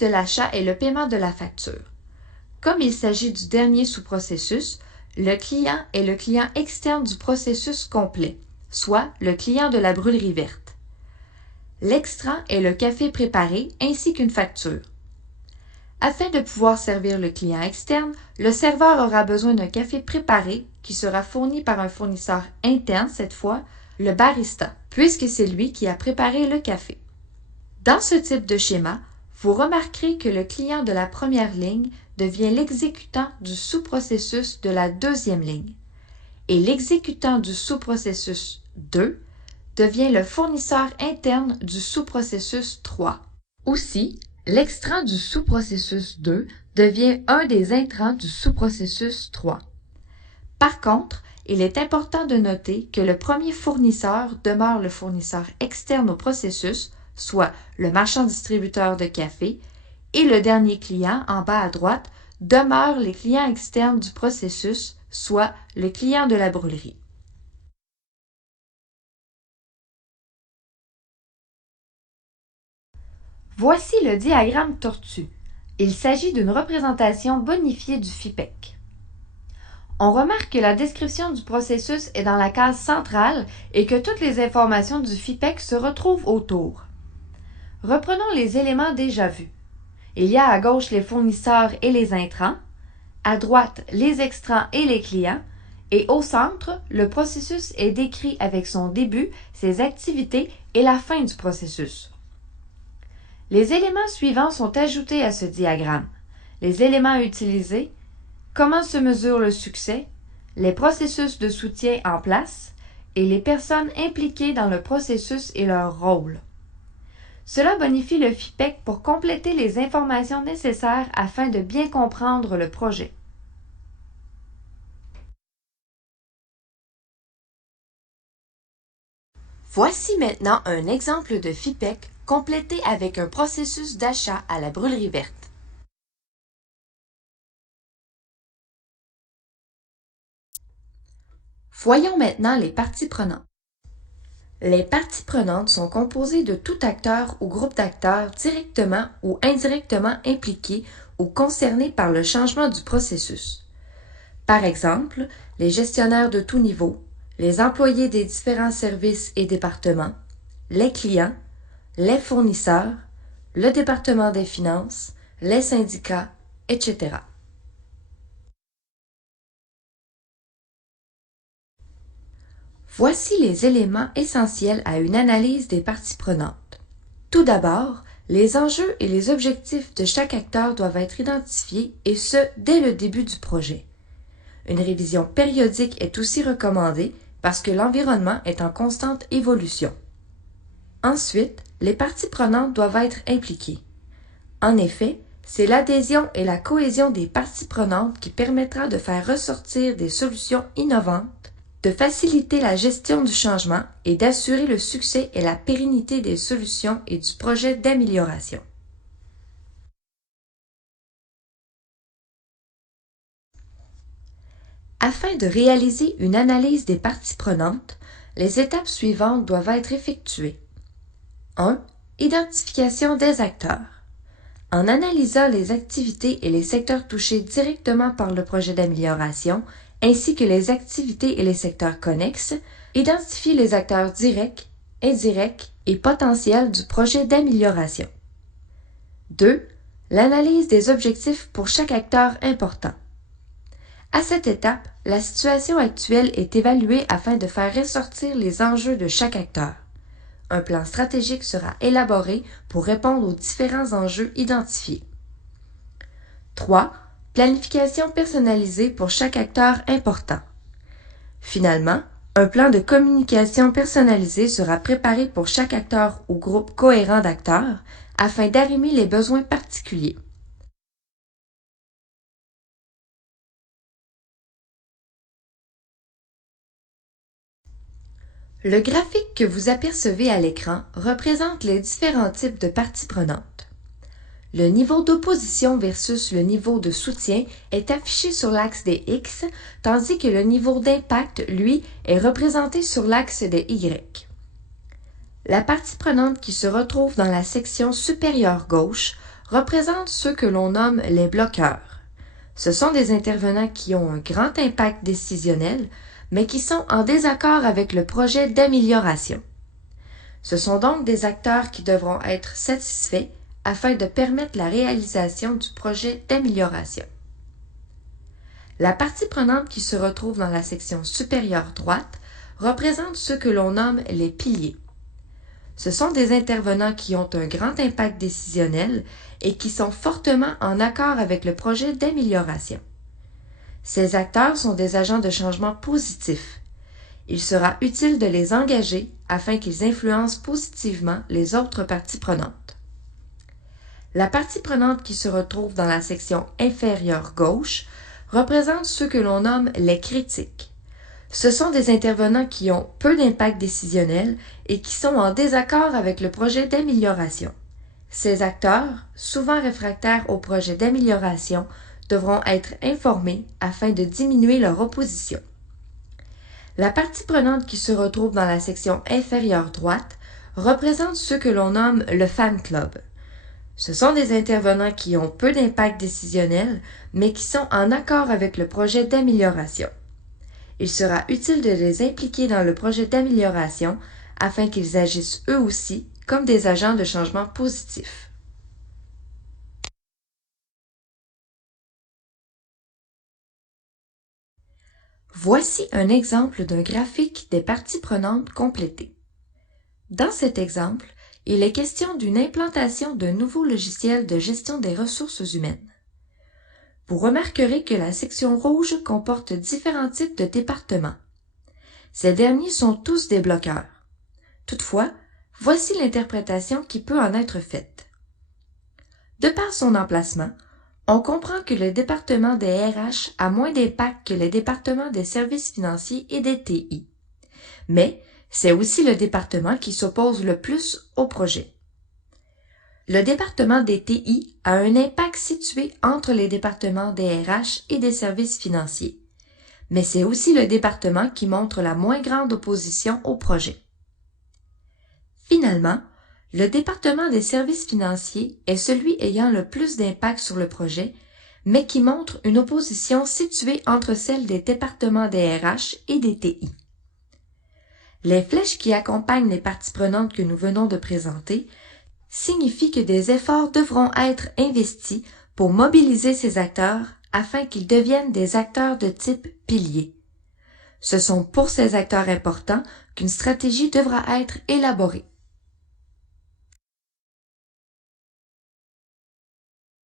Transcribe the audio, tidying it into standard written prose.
de l'achat est le paiement de la facture. Comme il s'agit du dernier sous-processus, le client est le client externe du processus complet, soit le client de la brûlerie verte. L'extra est le café préparé ainsi qu'une facture. Afin de pouvoir servir le client externe, le serveur aura besoin d'un café préparé qui sera fourni par un fournisseur interne cette fois, le barista, puisque c'est lui qui a préparé le café. Dans ce type de schéma, vous remarquerez que le client de la première ligne devient l'exécutant du sous-processus de la deuxième ligne et l'exécutant du sous-processus 2 devient le fournisseur interne du sous-processus 3. Aussi, l'extrant du sous-processus 2 devient un des intrants du sous-processus 3. Par contre, il est important de noter que le premier fournisseur demeure le fournisseur externe au processus, soit le marchand distributeur de café, et le dernier client, en bas à droite, demeure les clients externes du processus, soit le client de la brûlerie. Voici le diagramme tortue. Il s'agit d'une représentation bonifiée du FIPEC. On remarque que la description du processus est dans la case centrale et que toutes les informations du FIPEC se retrouvent autour. Reprenons les éléments déjà vus. Il y a à gauche les fournisseurs et les intrants, à droite les extrants et les clients, et au centre, le processus est décrit avec son début, ses activités et la fin du processus. Les éléments suivants sont ajoutés à ce diagramme. Les éléments utilisés, comment se mesure le succès, les processus de soutien en place et les personnes impliquées dans le processus et leur rôle. Cela bonifie le FIPEC pour compléter les informations nécessaires afin de bien comprendre le projet. Voici maintenant un exemple de FIPEC complété avec un processus d'achat à la brûlerie verte. Voyons maintenant les parties prenantes. Les parties prenantes sont composées de tout acteur ou groupe d'acteurs directement ou indirectement impliqués ou concernés par le changement du processus. Par exemple, les gestionnaires de tout niveau, les employés des différents services et départements, les clients, les fournisseurs, le département des finances, les syndicats, etc. Voici les éléments essentiels à une analyse des parties prenantes. Tout d'abord, les enjeux et les objectifs de chaque acteur doivent être identifiés et ce, dès le début du projet. Une révision périodique est aussi recommandée parce que l'environnement est en constante évolution. Ensuite, les parties prenantes doivent être impliquées. En effet, c'est l'adhésion et la cohésion des parties prenantes qui permettra de faire ressortir des solutions innovantes, de faciliter la gestion du changement et d'assurer le succès et la pérennité des solutions et du projet d'amélioration. Afin de réaliser une analyse des parties prenantes, les étapes suivantes doivent être effectuées. 1. Identification des acteurs. En analysant les activités et les secteurs touchés directement par le projet d'amélioration, ainsi que les activités et les secteurs connexes, identifie les acteurs directs, indirects et potentiels du projet d'amélioration. 2. L'analyse des objectifs pour chaque acteur important. À cette étape, la situation actuelle est évaluée afin de faire ressortir les enjeux de chaque acteur. Un plan stratégique sera élaboré pour répondre aux différents enjeux identifiés. 3. Planification personnalisée pour chaque acteur important. Finalement, un plan de communication personnalisé sera préparé pour chaque acteur ou groupe cohérent d'acteurs afin d'arrimer les besoins particuliers. Le graphique que vous apercevez à l'écran représente les différents types de parties prenantes. Le niveau d'opposition versus le niveau de soutien est affiché sur l'axe des X, tandis que le niveau d'impact, lui, est représenté sur l'axe des Y. La partie prenante qui se retrouve dans la section supérieure gauche représentent ceux que l'on nomme les bloqueurs. Ce sont des intervenants qui ont un grand impact décisionnel, mais qui sont en désaccord avec le projet d'amélioration. Ce sont donc des acteurs qui devront être satisfaits afin de permettre la réalisation du projet d'amélioration. La partie prenante qui se retrouve dans la section supérieure droite représente ceux que l'on nomme les piliers. Ce sont des intervenants qui ont un grand impact décisionnel et qui sont fortement en accord avec le projet d'amélioration. Ces acteurs sont des agents de changement positifs. Il sera utile de les engager afin qu'ils influencent positivement les autres parties prenantes. La partie prenante qui se retrouve dans la section inférieure gauche représente ceux que l'on nomme les critiques. Ce sont des intervenants qui ont peu d'impact décisionnel et qui sont en désaccord avec le projet d'amélioration. Ces acteurs, souvent réfractaires au projet d'amélioration, devront être informés afin de diminuer leur opposition. La partie prenante qui se retrouve dans la section inférieure droite représente ceux que l'on nomme le fan club. Ce sont des intervenants qui ont peu d'impact décisionnel, mais qui sont en accord avec le projet d'amélioration. Il sera utile de les impliquer dans le projet d'amélioration afin qu'ils agissent eux aussi comme des agents de changement positif. Voici un exemple d'un graphique des parties prenantes complétées. Dans cet exemple, il est question d'une implantation d'un nouveau logiciel de gestion des ressources humaines. Vous remarquerez que la section rouge comporte différents types de départements. Ces derniers sont tous des bloqueurs. Toutefois, voici l'interprétation qui peut en être faite. De par son emplacement, on comprend que le département des RH a moins d'impact que les départements des services financiers et des TI. Mais c'est aussi le département qui s'oppose le plus au projet. Le département des TI a un impact situé entre les départements des RH et des services financiers. Mais c'est aussi le département qui montre la moins grande opposition au projet. Finalement, le département des services financiers est celui ayant le plus d'impact sur le projet, mais qui montre une opposition située entre celle des départements des RH et des TI. Les flèches qui accompagnent les parties prenantes que nous venons de présenter signifient que des efforts devront être investis pour mobiliser ces acteurs afin qu'ils deviennent des acteurs de type pilier. Ce sont pour ces acteurs importants qu'une stratégie devra être élaborée.